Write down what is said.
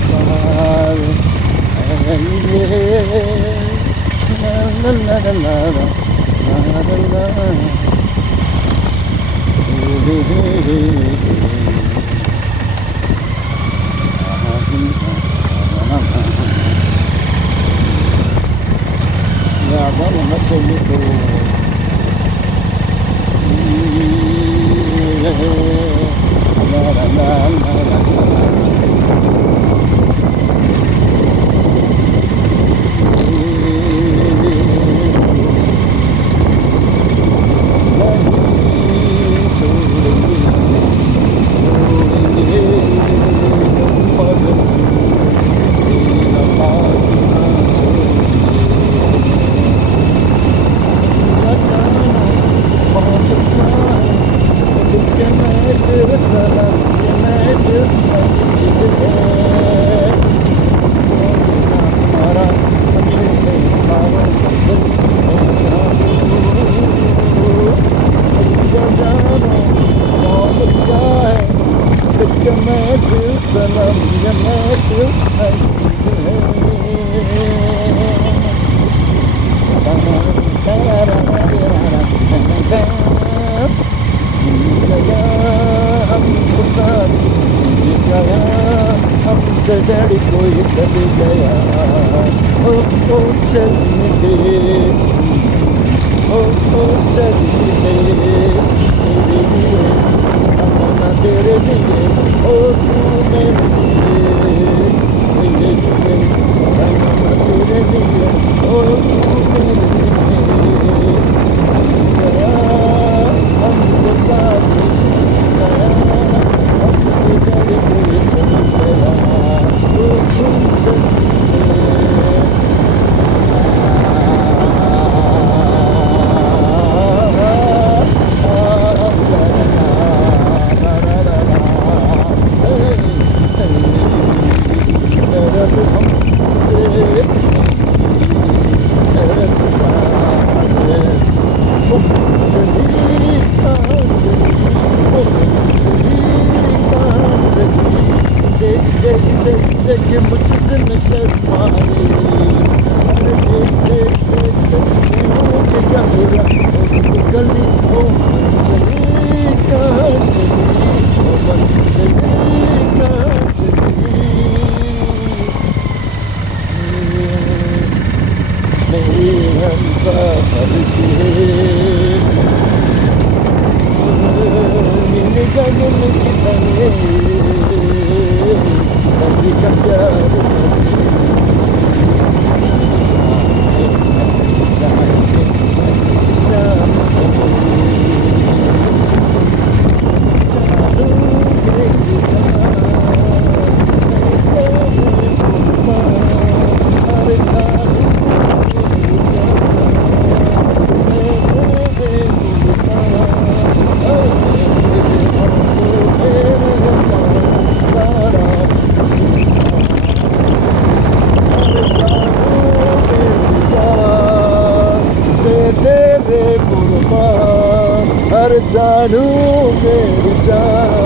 सारे ला ला ला ला ला ला ला Ya vamos a hacer esto. La la la la la हमसे डर कोई चल गया ओ चलने दे ओ चलने दे तेरे लिए तमन्ना तेरे लिए ओ तू मेरे लिए तमन्ना तेरे लिए ओ तू मेरे लिए गया हमको साथ गया हमसे डर कोई चल गया ओ चलने देख मुझसे नजर मारी अरे देख क्या बुरा गली ओ चली कहाँ चली ओ चली कहाँ चली मेरी हमसफर की मिल गगन की तले नदी का प्यार जानू मेरी जान